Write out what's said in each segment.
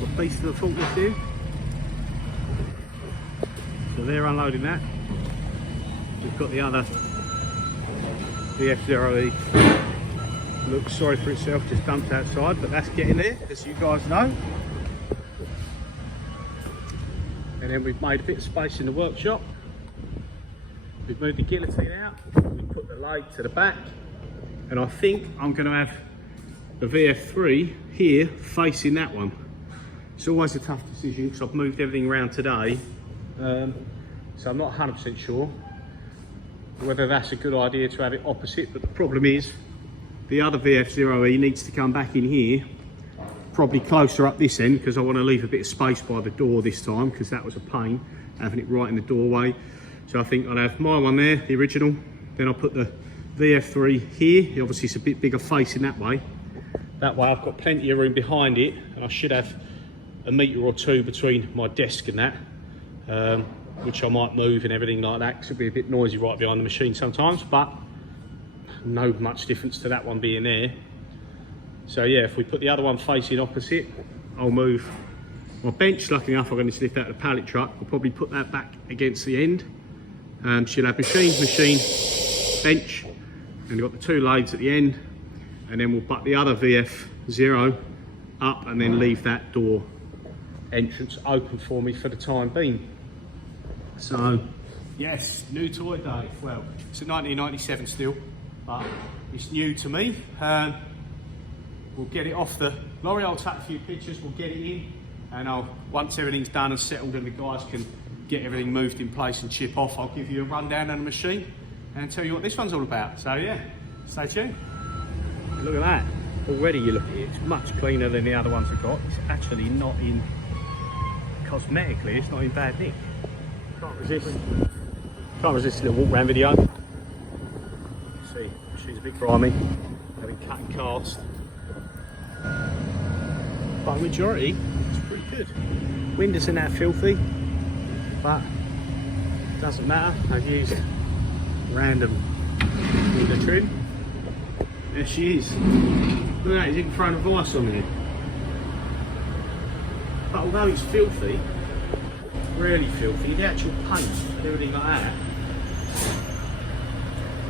The base of the forklift here. So they're unloading that. We've got the other VF3. Looks sorry for itself, just dumped outside, but that's getting there, as you guys know. And then we've made a bit of space in the workshop. We've moved the guillotine out. We put the lathe to the back. And I think I'm going to have the VF3 here facing that one. It's always a tough decision because I've moved everything around today. So I'm not 100% sure whether that's a good idea to have it opposite, but the problem is the other VF0E needs to come back in here, probably closer up this end, because I want to leave a bit of space by the door this time, because that was a pain having it right in the doorway. So I think I'll have my one there, the original, then I'll put the VF3 here. Obviously it's a bit bigger facing that way. That way I've got plenty of room behind it, and I should have a metre or two between my desk and that, which I might move and everything like that, because it'll be a bit noisy right behind the machine sometimes, but no much difference to that one being there. So yeah, if we put the other one facing opposite, I'll move my bench. Lucky enough, I'm going to lift out the pallet truck. We'll probably put that back against the end. She'll have machine, bench, and we've got the two lathes at the end, and then we'll put the other VF0 up and then leave that door entrance open for me for the time being. So yes, new toy day. Well, it's a 1997 still, but it's new to me. We'll get it off the lorry. I'll take a few pictures, we'll get it in, and once everything's done and settled and the guys can get everything moved in place and chip off, I'll give you a rundown on the machine and tell you what this one's all about. So yeah, stay tuned. Look at that. Already you look at it, it's much cleaner than the other ones I've got. It's actually not in, cosmetically, it's not in bad nick. Can't resist a little walk around video. See, she's a bit grimy, having cut and cast. But the majority, it's pretty good. Windows in that filthy, but it doesn't matter. I've used random window trim. There she is. Look at that, he's even thrown a vice on there. But although it's filthy, really filthy, the actual paint, everything like that,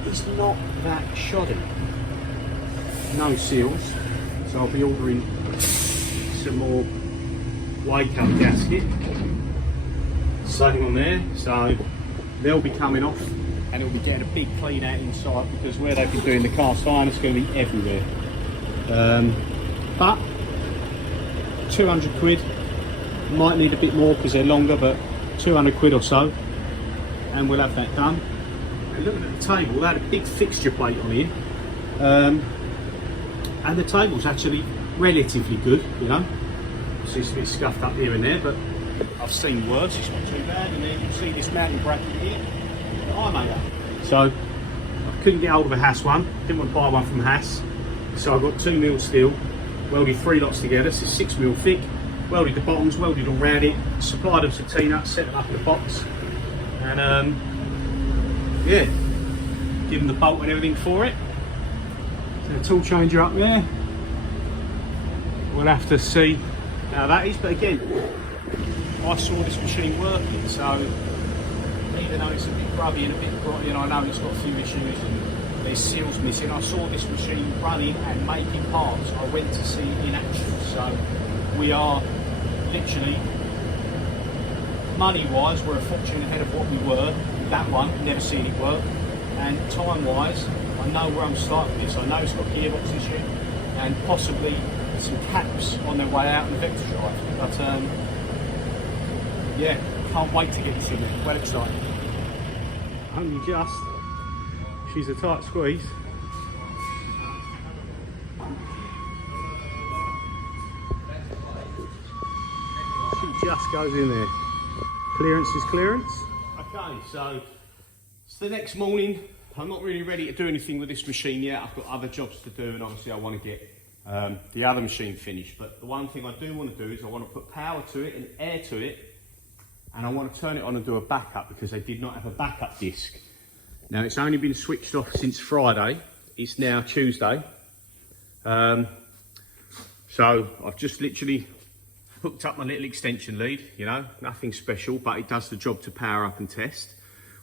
it's not that shoddy. No seals, so I'll be ordering some more Waco gasket. Same on there, so they'll be coming off and it'll be getting a big clean out inside, because where they've been doing the cast iron, it's going to be everywhere. But 200 quid, might need a bit more because they're longer, but 200 quid or so, and we'll have that done. And looking at the table, they had a big fixture plate on here, and the table's actually relatively good, you know. See, it's a bit scuffed up here and there, but I've seen worse, it's not too bad. And then you can see this mounting bracket here that I made up. So I couldn't get hold of a Haas one, didn't want to buy one from Haas, so I got 2mm steel, welded 3 lots together, so 6mm thick, welded the bottoms, welded all round it, supplied them some T-nuts, set them up in the box, and yeah, give them the bolt and everything for it. So the tool changer up there, we'll have to see how that is, but again, I saw this machine working, so even though it's a bit grubby and a bit grotty, and I know it's got a few issues and there's seals missing, I saw this machine running and making parts. I went to see it in action, so we are literally, money-wise, we're a fortune ahead of what we were. That one, never seen it work, and time-wise, I know where I'm starting with this. I know it's got gearbox issue and possibly some caps on their way out in the vector drive, but yeah, can't wait to get this in there. Well excited. Only just. She's a tight squeeze. She just goes in there. Clearance is clearance. Okay, so it's the next morning. I'm not really ready to do anything with this machine yet. I've got other jobs to do, and obviously I want to get the other machine finished. But the one thing I do want to do is I want to put power to it and air to it, and I want to turn it on and do a backup, because they did not have a backup disc. Now it's only been switched off since Friday. It's now Tuesday. So I've just literally hooked up my little extension lead, you know, nothing special, but it does the job to power up and test.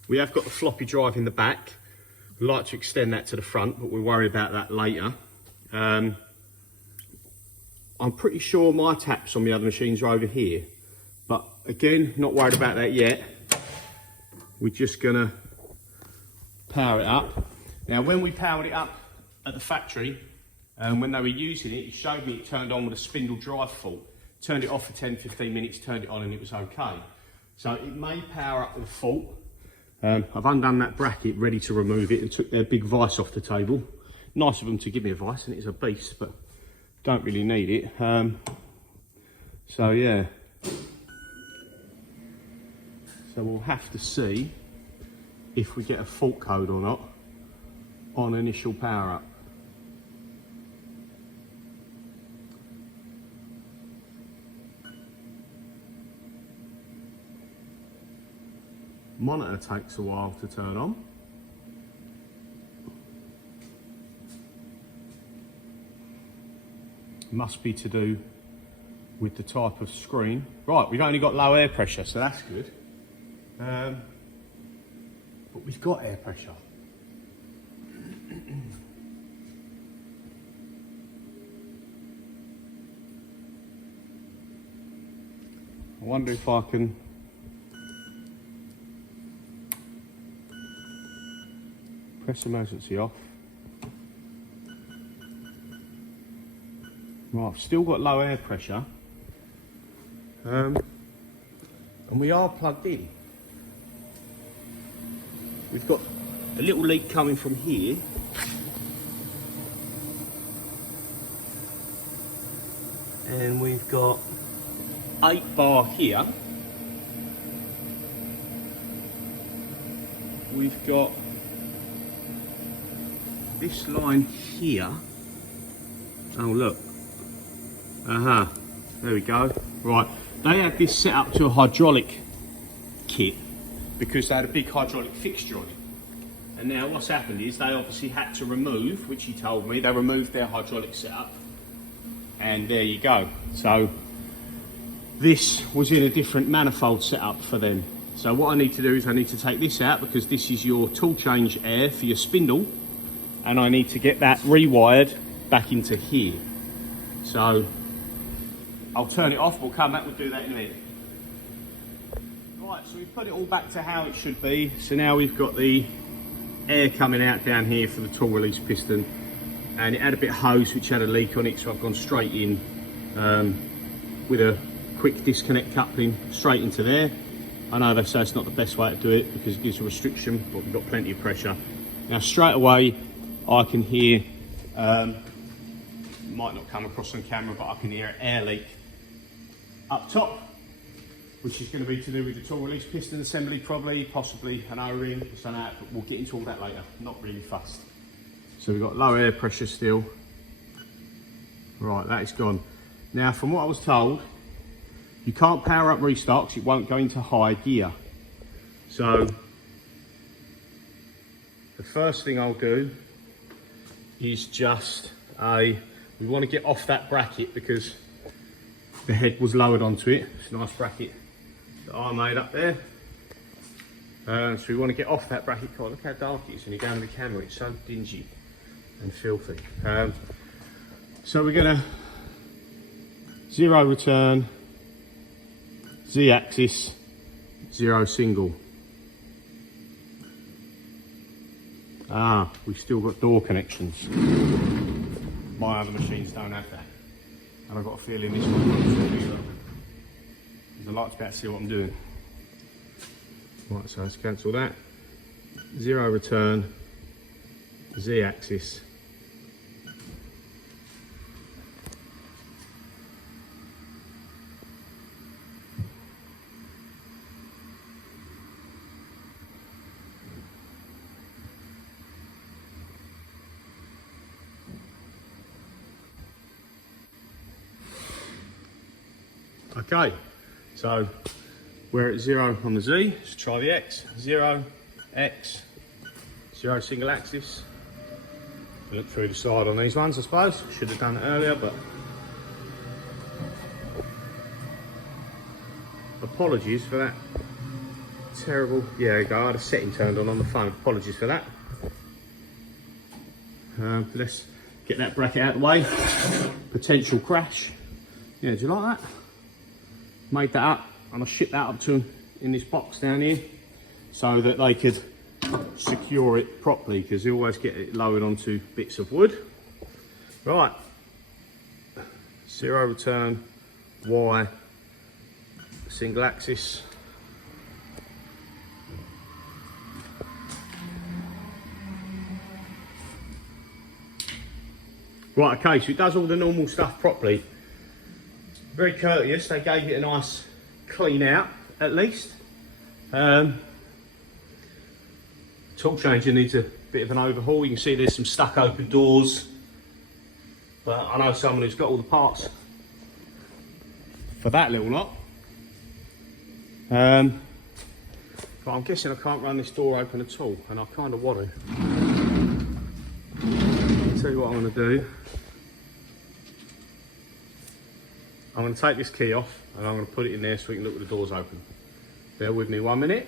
We have got the floppy drive in the back. We'd like to extend that to the front, but we'll worry about that later. I'm pretty sure my taps on the other machines are over here, but again, not worried about that yet. We're just gonna power it up. Now, when we powered it up at the factory, when they were using it, it showed me it turned on with a spindle drive fault. Turned it off for 10-15 minutes, turned it on and it was okay. So it may power up with a fault. I've undone that bracket, ready to remove it, and took their big vise off the table. Nice of them to give me a vise, and it's a beast, but don't really need it. So yeah. So we'll have to see if we get a fault code or not on initial power up. Monitor takes a while to turn on. Must be to do with the type of screen. Right, we've only got low air pressure, so that's good. But we've got air pressure. I wonder if I can press emergency off. Right, I've still got low air pressure. And we are plugged in. We've got a little leak coming from here. And we've got 8 bar here. We've got this line here. Oh look. There we go. Right, they had this set up to a hydraulic kit because they had a big hydraulic fixture on it. And now what's happened is they obviously had to remove, which he told me, they removed their hydraulic setup. And there you go. So this was in a different manifold setup for them. So what I need to do is I need to take this out because this is your tool change air for your spindle. And I need to get that rewired back into here. So I'll turn it off, we'll come back, we'll do that in a minute. Right, so we've put it all back to how it should be. So now we've got the air coming out down here for the tool release piston. And it had a bit of hose which had a leak on it, so I've gone straight in with a quick disconnect coupling straight into there. I know they say it's not the best way to do it because it gives a restriction, but we've got plenty of pressure. Now straight away, I can hear, might not come across on camera, but I can hear an air leak up top, which is going to be to do with the tool release piston assembly, probably, possibly an O-ring, but we'll get into all that later, not really fussed. So we've got low air pressure still. Right, that is gone. Now, from what I was told, you can't power up restart because it won't go into high gear. So the first thing I'll do is just we want to get off that bracket because the head was lowered onto it. It's a nice bracket that I made up there. So we want to get off that bracket. God, look how dark it is when you go on the camera. It's so dingy and filthy. So we're going to 0 return, Z axis, 0 single. We've still got door connections. My other machines don't have that. And I've got a feeling this one won't either. Because I like to be able to see what I'm doing. Right, so let's cancel that. 0 return, Z axis. Okay, so we're at 0 on the Z. Let's try the X. 0, X, 0 single axis. Look through the side on these ones, I suppose. Should have done it earlier, but Apologies for that terrible, yeah, there you go, I had a setting turned on the phone, apologies for that. Let's get that bracket out of the way. Potential crash. Yeah, do you like that? Made that up and I shipped that up to them in this box down here so that they could secure it properly, because you always get it lowered onto bits of wood. Right, zero return, Y, single axis. Right, okay, so it does all the normal stuff properly. Very courteous, they gave it a nice clean out at least. Tool changer needs a bit of an overhaul. You can see there's some stuck open doors, but I know someone who's got all the parts for that little lot. But I'm guessing I can't run this door open at all, and I kind of want to. I'll tell you what I'm going to do. I'm going to take this key off and I'm going to put it in there so we can look at the doors open. Bear with me 1 minute.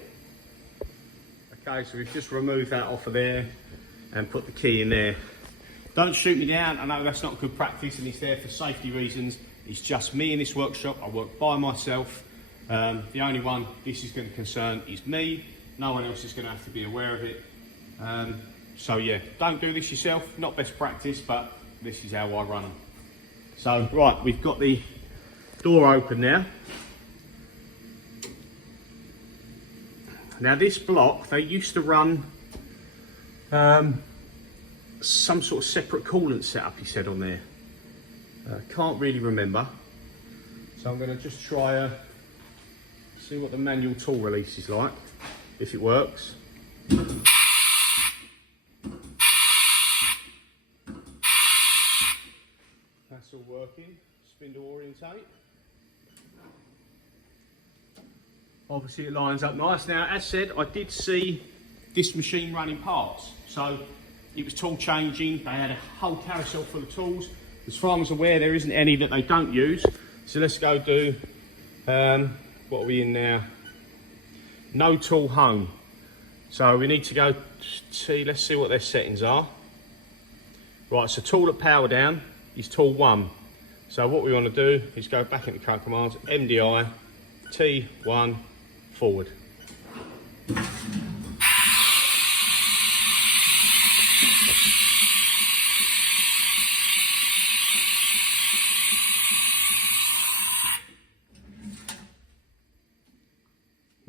Okay, so we've just removed that off of there and put the key in there. Don't shoot me down, I know that's not good practice and it's there for safety reasons. It's just me in this workshop, I work by myself. The only one this is going to concern is me. No one else is going to have to be aware of it. So yeah, don't do this yourself, not best practice, but this is how I run them. So right, we've got the door open now. Now this block, they used to run some sort of separate coolant setup, he said on there. Can't really remember. So I'm going to just try see what the manual tool release is like, if it works. That's all working. Spindle orientate. Obviously it lines up nice. Now, as said, I did see this machine running parts. So it was tool changing. They had a whole carousel full of tools. As far as I'm aware, there isn't any that they don't use. So let's go do, what are we in now? No tool home. So we need to go see, let's see what their settings are. Right, so tool at power down is tool 1. So what we want to do is go back into code commands, MDI, T1, forward.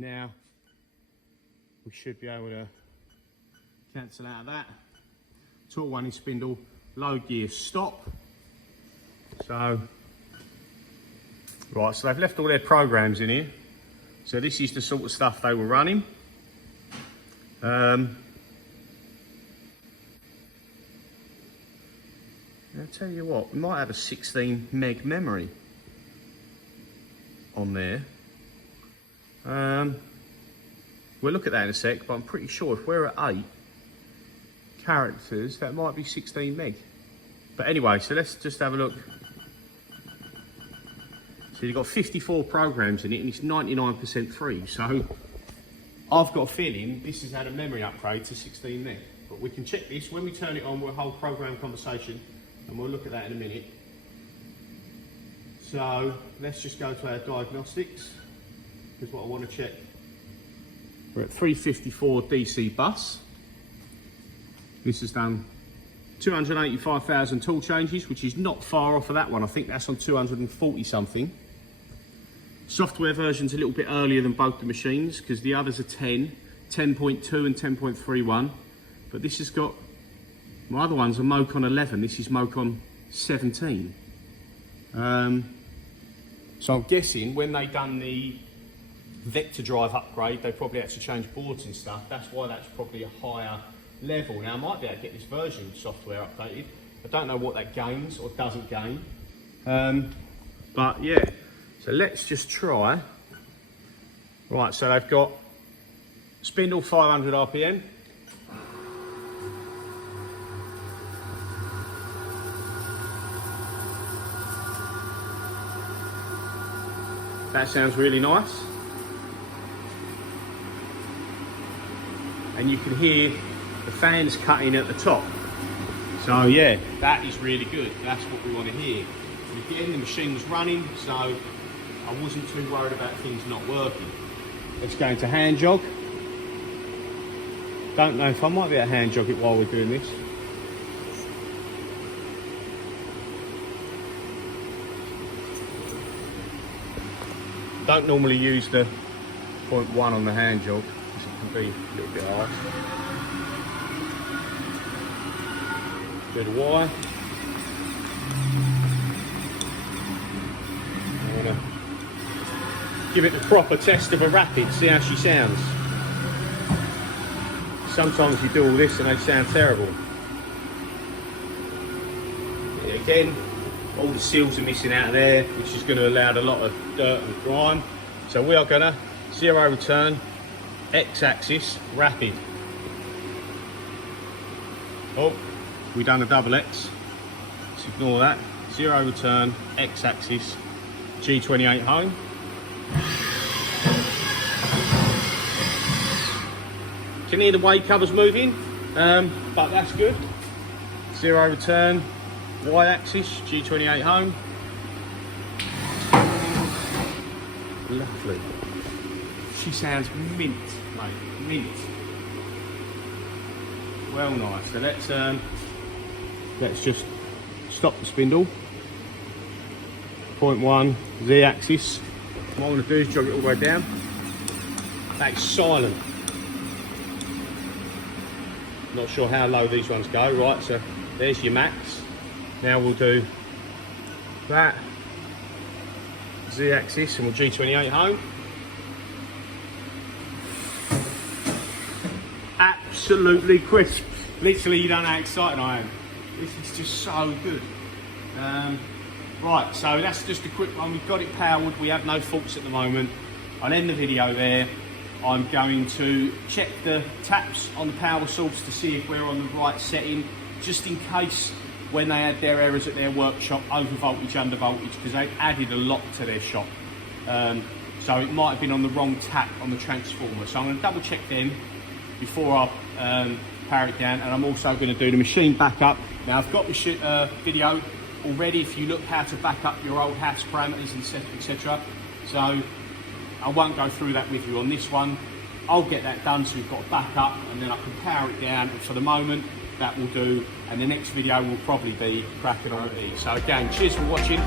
Now, we should be able to cancel out of that. Tool 1 is spindle, low gear, stop. So, right, so they've left all their programs in here. So this is the sort of stuff they were running. I'll tell you what, we might have a 16 meg memory on there. We'll look at that in a sec, but I'm pretty sure if we're at 8 characters, that might be 16 meg. But anyway, so let's just have a look. So you've got 54 programs in it and it's 99% free. So I've got a feeling this has had a memory upgrade to 16 meg. But we can check this. When we turn it on, we'll hold program conversation and we'll look at that in a minute. So let's just go to our diagnostics. Here's what I want to check. We're at 354 DC bus. This has done 285,000 tool changes, which is not far off of that one. I think that's on 240 something. Software version's a little bit earlier than both the machines because the others are 10, 10.2 and 10.31. But this has got, my other one's a Mocon 11, this is Mocon 17. So I'm guessing when they done the vector drive upgrade, they probably had to change boards and stuff. That's why that's probably a higher level. Now I might be able to get this version of software updated. I don't know what that gains or doesn't gain. But yeah, so let's just try. Right, so they've got spindle 500 RPM. That sounds really nice. and you can hear the fans cutting at the top. So yeah, that is really good. That's what we want to hear. And again, the machine was running, so I wasn't too worried about things not working. Let's go into hand jog. Don't know if I might be able to hand jog it while we're doing this. Don't normally use the 0.1 on the hand jog because it can be a little bit hard. Do the wire. I'm gonna give it the proper test of a rapid, see how she sounds. Sometimes you do all this and they sound terrible. Yeah, again, all the seals are missing out of there, which is going to allow a lot of dirt and grime. So we are going to zero return, X-axis, rapid. Oh, we done a double X. Let's ignore that. Zero return, X-axis, G28 home. Can hear the weight covers moving, but that's good. Zero return, Y-axis, G28 home. Lovely. She sounds mint, mate, mint. Well, nice. So let's just stop the spindle. 0.1 Z-axis. What I'm going to do is jog it all the way down. That's silent. Not sure how low these ones go. Right, so there's your max. Now we'll do that Z-axis and we'll G28 home. Absolutely crisp. Literally, you don't know how excited I am. This is just so good. Right, so that's just a quick one. We've got it powered. We have no faults at the moment. I'll end the video there. I'm going to check the taps on the power source to see if we're on the right setting, just in case when they had their errors at their workshop, over voltage, under voltage, because they added a lot to their shop. So it might have been on the wrong tap on the transformer. So I'm going to double check them before I power it down, and I'm also going to do the machine backup. Now I've got the video already if you look how to back up your old Haas parameters, etc. So I won't go through that with you on this one. I'll get that done so we've got a backup, and then I can power it down, and for the moment that will do, and the next video will probably be cracking on with these. So again, cheers for watching.